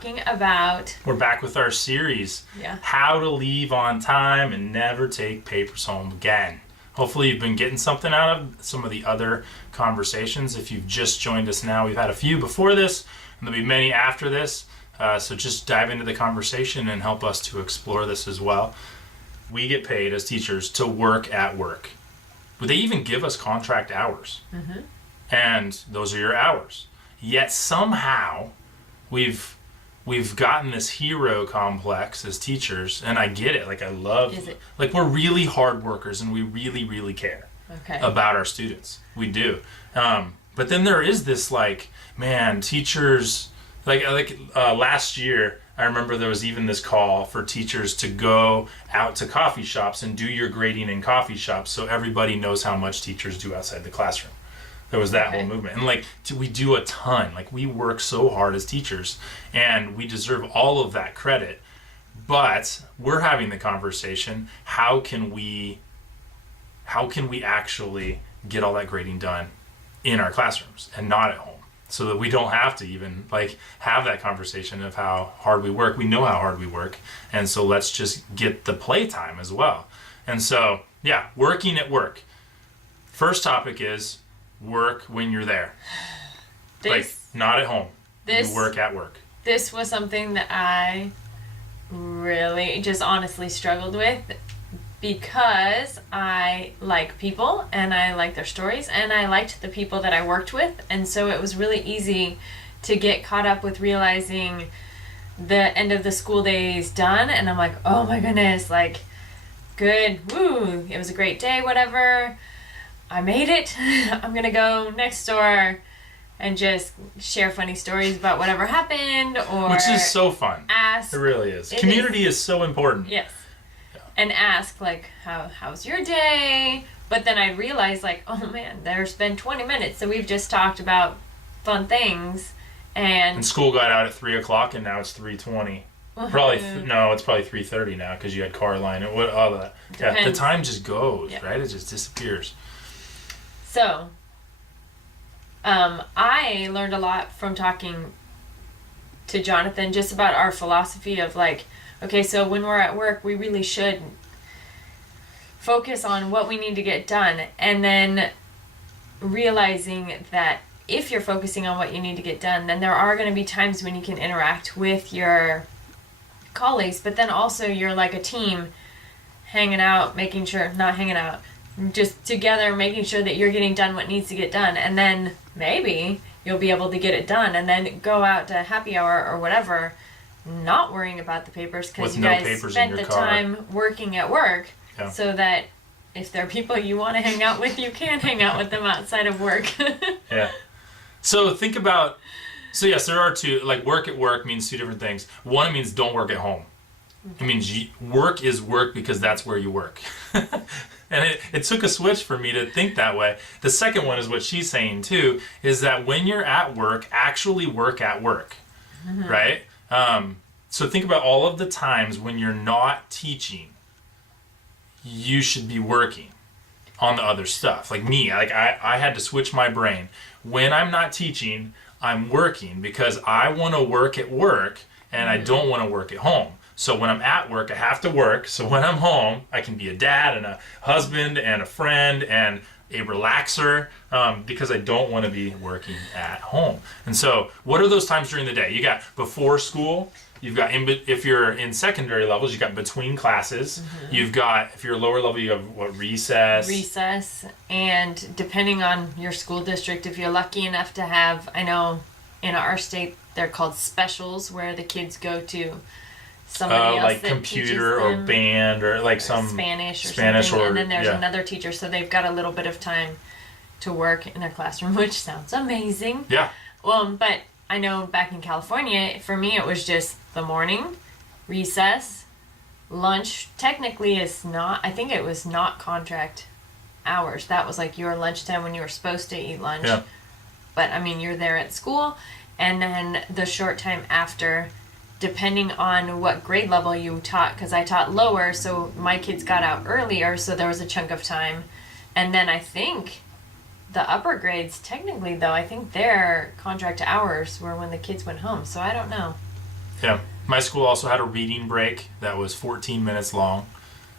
talking about... We're back with our series, Yeah. How to Leave on Time and Never Take Papers Home Again. Hopefully you've been getting something out of some of the other conversations. If you've just joined us now, we've had a few before this, and there'll be many after this. So just dive into the conversation and help us to explore this as well. We get paid as teachers to work at work. But they even give us contract hours. Mm-hmm. And those are your hours. Yet somehow we've gotten this hero complex as teachers, and I get it. Like, I love, like, we're really hard workers, and we really, really care about our students. We do. But then there is this, like, man, teachers, last year, I remember there was even this call for teachers to go out to coffee shops and do your grading in coffee shops so everybody knows how much teachers do outside the classroom. There was that whole movement. And we do a ton. Like, we work so hard as teachers, and we deserve all of that credit. But we're having the conversation, how can we actually get all that grading done in our classrooms and not at home? So that we don't have to even have that conversation of how hard we work. We know how hard we work. And so let's just get the playtime as well. And so, yeah, working at work. First topic is work when you're there. Not at home. You work at work. This was something that I really just honestly struggled with, because I like people and I like their stories and I liked the people that I worked with, and so it was really easy to get caught up with realizing the end of the school day is done, and I'm like, oh my goodness, good, woo, it was a great day, whatever, I made it, I'm gonna go next door and just share funny stories about whatever happened, or which is so fun. Ask. It really is. Community is so important. Yes. And ask, how's your day? But then I realized, oh man, there's been 20 minutes, so we've just talked about fun things. And school got out at 3 o'clock, and now it's 3:20. No, it's probably 3:30 now, because you had car line and all that. Depends. Yeah, the time just goes, right? It just disappears. So, I learned a lot from talking to Jonathan just about our philosophy of okay, so when we're at work, we really should focus on what we need to get done, and then realizing that if you're focusing on what you need to get done, then there are going to be times when you can interact with your colleagues, but then also you're like a team hanging out, not hanging out, just together making sure that you're getting done what needs to get done, and then maybe you'll be able to get it done and then go out to happy hour or whatever, not worrying about the papers, because you guys spent the time working at work, so that if there are people you want to hang out with, you can hang out with them outside of work. Yeah. So think about, yes, there are two, work at work means two different things. One, it means don't work at home. It means work is work because that's where you work. And it took a switch for me to think that way. The second one is what she's saying too, is that when you're at work, actually work at work, right? So think about all of the times when you're not teaching, you should be working on the other stuff. Like me, I had to switch my brain. When I'm not teaching, I'm working because I want to work at work and I don't want to work at home. So when I'm at work, I have to work. So when I'm home, I can be a dad and a husband and a friend and a relaxer, because I don't want to be working at home. And so what are those times during the day? You got before school. You've got, if you're in secondary levels, you've got between classes. You've got, if you're lower level, you have recess. Recess, and depending on your school district, if you're lucky enough to have, I know in our state, they're called specials, where the kids go to somebody else that computer or band or some Spanish something, and then there's another teacher, so they've got a little bit of time to work in a classroom, which sounds amazing. Yeah. Well, but I know back in California, for me, it was just the morning, recess, lunch. Technically, I think it was not contract hours. That was your lunchtime when you were supposed to eat lunch. Yeah. But, you're there at school, and then the short time after, depending on what grade level you taught, because I taught lower, so my kids got out earlier, so there was a chunk of time. And then I think the upper grades, technically though, I think their contract hours were when the kids went home, so I don't know. Yeah. My school also had a reading break that was 14 minutes long.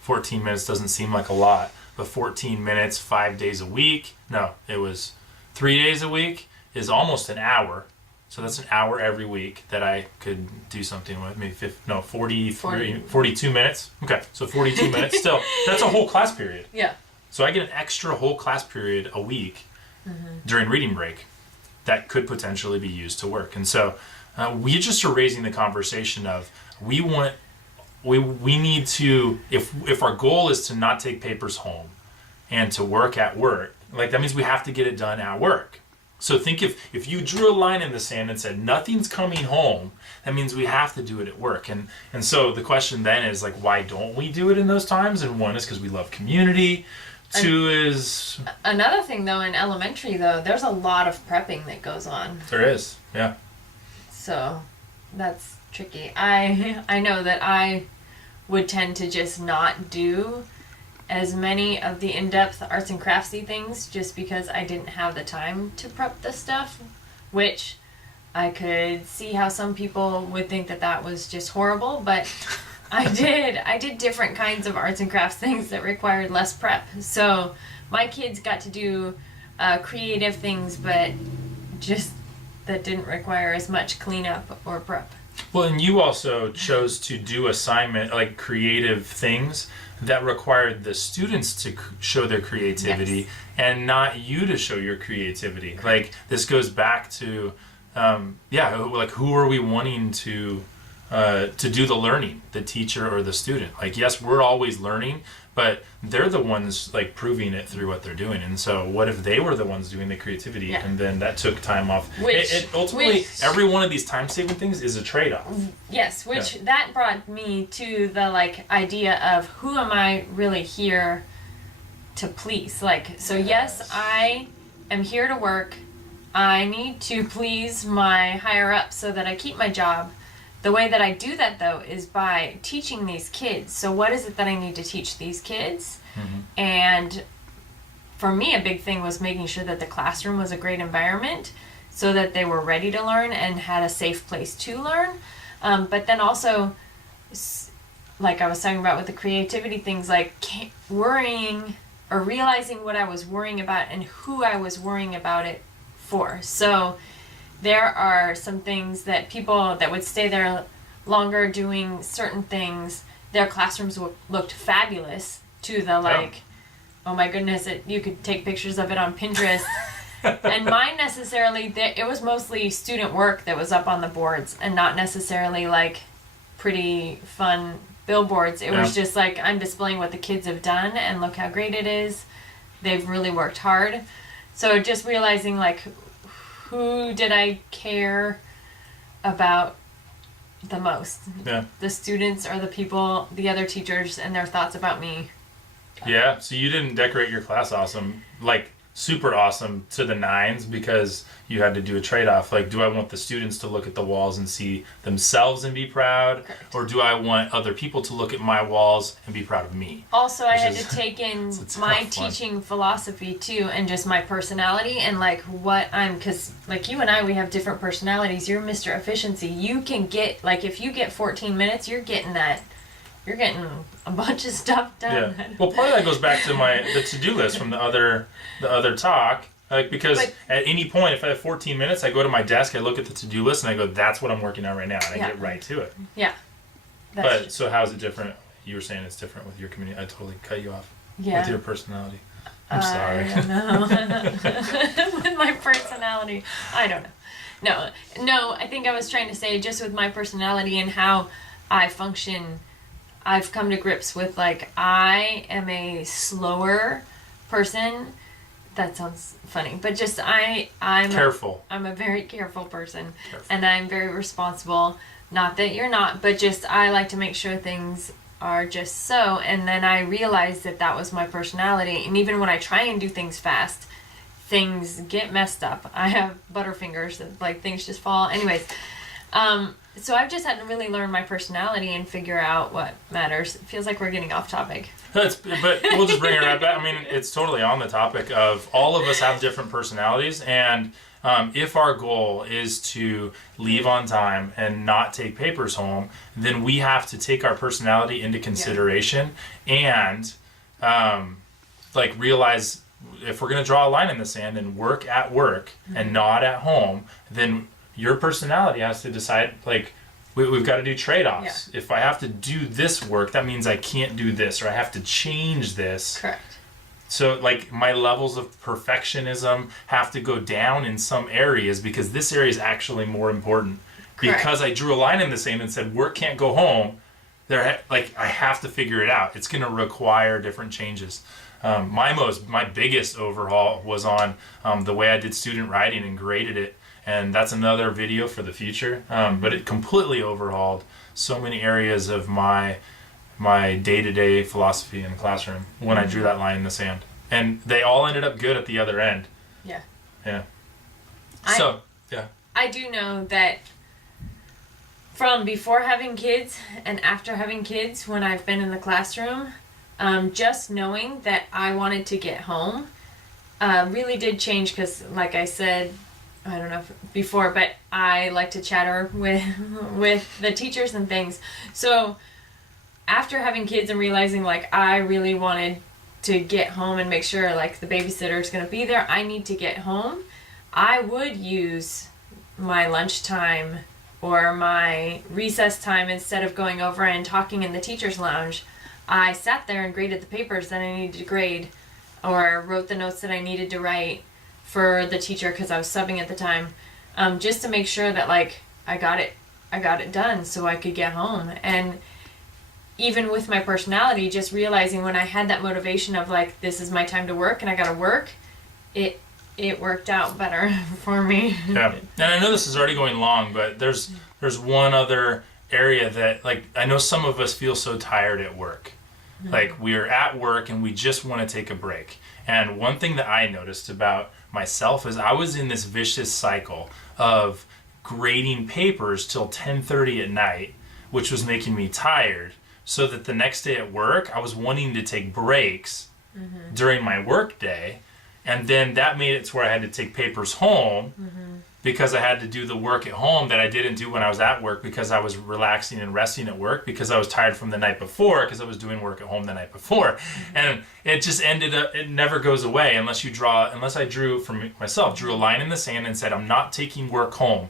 14 minutes doesn't seem like a lot, but 14 minutes, 5 days a week. No, it was 3 days a week is almost an hour. So that's an hour every week that I could do something with. Maybe 42 minutes. Okay, so 42 minutes. Still, that's a whole class period. Yeah. So I get an extra whole class period a week during reading break that could potentially be used to work. And so we just are raising the conversation of we need to, if our goal is to not take papers home and to work at work, like that means we have to get it done at work. So think if you drew a line in the sand and said nothing's coming home, that means we have to do it at work. And so the question then is like, why don't we do it in those times? And one is because we love community. Two is another thing though, in elementary though, there's a lot of prepping that goes on. There is, yeah. So that's tricky. I know that I would tend to just not do as many of the in-depth arts and craftsy things just because I didn't have the time to prep the stuff, which I could see how some people would think that was just horrible, but I did different kinds of arts and crafts things that required less prep. So my kids got to do creative things, but just that didn't require as much cleanup or prep. Well, and you also chose to do assignment, like creative things that required the students to show their creativity, yes, and not you to show your creativity. Like this goes back to, like who are we wanting to do the learning, the teacher or the student? Like, yes, we're always learning, but they're the ones like proving it through what they're doing. And so what if they were the ones doing the creativity, and then that took time off? Ultimately, every one of these time-saving things is a trade-off. Yes, that brought me to the like idea of who am I really here to please? Like, so yes, I am here to work. I need to please my higher up so that I keep my job. The way that I do that, though, is by teaching these kids. So what is it that I need to teach these kids? Mm-hmm. And for me, a big thing was making sure that the classroom was a great environment so that they were ready to learn and had a safe place to learn. But then also, like I was talking about with the creativity things, like worrying or realizing what I was worrying about and who I was worrying about it for. So there are some things that people that would stay there longer doing certain things, their classrooms looked fabulous to the like, oh my goodness, you could take pictures of it on Pinterest. And mine necessarily, it was mostly student work that was up on the boards and not necessarily like pretty fun billboards. It was just like, I'm displaying what the kids have done and look how great it is. They've really worked hard. So just realizing like, who did I care about the most? Yeah. The students or the people, the other teachers and their thoughts about me. Yeah, so you didn't decorate your class awesome, like super awesome to the nines because you had to do a trade-off. Like, do I want the students to look at the walls and see themselves and be proud? Correct. Or do I want other people to look at my walls and be proud of me? Also, I had to take in my teaching philosophy too and just my personality and like what because like you and I, we have different personalities. You're Mr. Efficiency. You can get, like if you get 14 minutes, you're getting a bunch of stuff done. Yeah. Well, part of that goes back to the to-do list from the other talk. Like, because at any point, if I have 14 minutes, I go to my desk, I look at the to-do list, and I go, that's what I'm working on right now, and I get right to it. Yeah. But, so how is it different? You were saying it's different with your community. I totally cut you off. Yeah. With your personality. I'm sorry. No. With my personality. I don't know. No, I think I was trying to say just with my personality and how I function, I've come to grips with, like, I am a slower person. That sounds funny, but just I'm careful. I'm a very careful person, and I'm very responsible. Not that you're not, but just I like to make sure things are just so. And then I realized that was my personality. And even when I try and do things fast, things get messed up. I have butterfingers, like things just fall. Anyways, so I've just had to really learn my personality and figure out what matters. It feels like we're getting off topic. But we'll just bring it right back. I mean, it's totally on the topic of all of us have different personalities, and If our goal is to leave on time and not take papers home, then we have to take our personality into consideration and like realize if we're going to draw a line in the sand and work at work and not at home, then your personality has to decide, like, we've got to do trade-offs. If I have to do this work, that means I can't do this, or I have to change this. Correct. So, like, my levels of perfectionism have to go down in some areas because this area is actually more important. Correct. Because I drew a line in the sand and said work can't go home, I have to figure it out. It's going to require different changes. My biggest overhaul was on the way I did student writing and graded it. And that's another video for the future. But it completely overhauled so many areas of my day-to-day philosophy in the classroom when I drew that line in the sand. And they all ended up good at the other end. Yeah. Yeah. I do know that from before having kids and after having kids, when I've been in the classroom, just knowing that I wanted to get home really did change because, like I said, I don't know before, but I like to chatter with the teachers and things. So after having kids and realizing like I really wanted to get home and make sure like the babysitter is going to be there, I need to get home, I would use my lunchtime or my recess time instead of going over and talking in the teacher's lounge. I sat there and graded the papers that I needed to grade or wrote the notes that I needed to write for the teacher because I was subbing at the time, just to make sure that like I got it done so I could get home. And even with my personality, just realizing when I had that motivation of like this is my time to work and I gotta work, it worked out better for me. Yeah, and I know this is already going long, but there's one other area that, like, I know some of us feel so tired at work. Like, we're at work and we just want to take a break. And one thing that I noticed about myself is I was in this vicious cycle of grading papers till 10:30 at night, which was making me tired, so that the next day at work I was wanting to take breaks during my work day, and then that made it to where I had to take papers home because I had to do the work at home that I didn't do when I was at work because I was relaxing and resting at work because I was tired from the night before because I was doing work at home the night before. And it just ended up, it never goes away unless I drew a line in the sand and said, I'm not taking work home.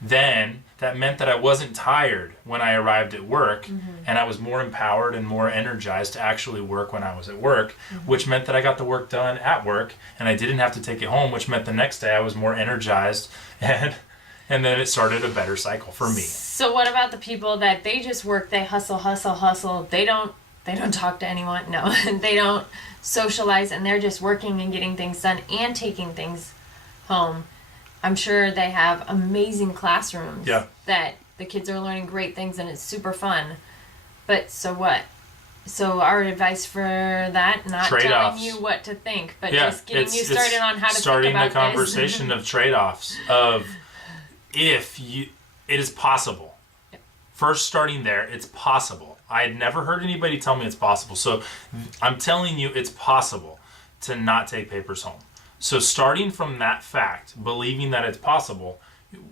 Then that meant that I wasn't tired when I arrived at work, and I was more empowered and more energized to actually work when I was at work, which meant that I got the work done at work and I didn't have to take it home, which meant the next day I was more energized, and then it started a better cycle for me. So what about the people that they just work, they hustle, they don't talk to anyone, no, they don't socialize, and they're just working and getting things done and taking things home. I'm sure they have amazing classrooms that the kids are learning great things and it's super fun. But so what? So our advice for that, not trade-offs. Telling you what to think, but just getting you started on how to think about this. Starting the conversation of trade-offs of it is possible. Yep. First starting there, it's possible. I had never heard anybody tell me it's possible. So I'm telling you it's possible to not take papers home. So starting from that fact, believing that it's possible,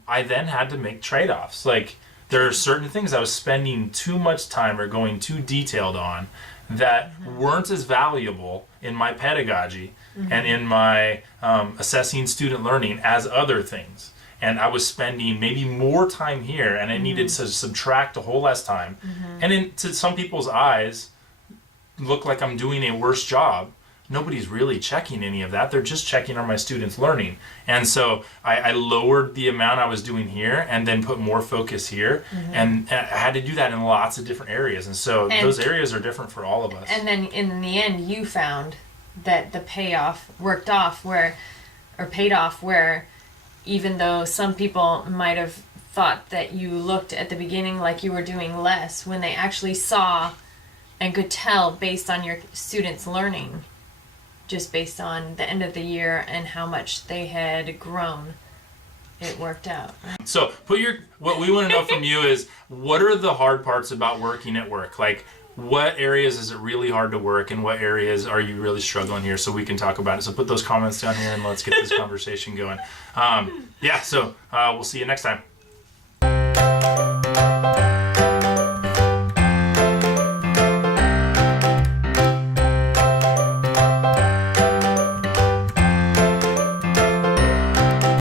I then had to make trade-offs. Like, there are certain things I was spending too much time or going too detailed on that weren't as valuable in my pedagogy and in my assessing student learning as other things. And I was spending maybe more time here, and I needed to subtract a whole less time. And to some people's eyes, look like I'm doing a worse job. Nobody's really checking any of that. They're just checking on my students' learning. And so I lowered the amount I was doing here and then put more focus here. And I had to do that in lots of different areas. And so those areas are different for all of us. And then in the end, you found that the payoff paid off where even though some people might have thought that you looked at the beginning like you were doing less, when they actually saw and could tell based on your students' learning, just based on the end of the year and how much they had grown, it worked out. So what we want to know from you is, what are the hard parts about working at work? Like, what areas is it really hard to work and what areas are you really struggling here, so we can talk about it. So put those comments down here and let's get this conversation going. So we'll see you next time.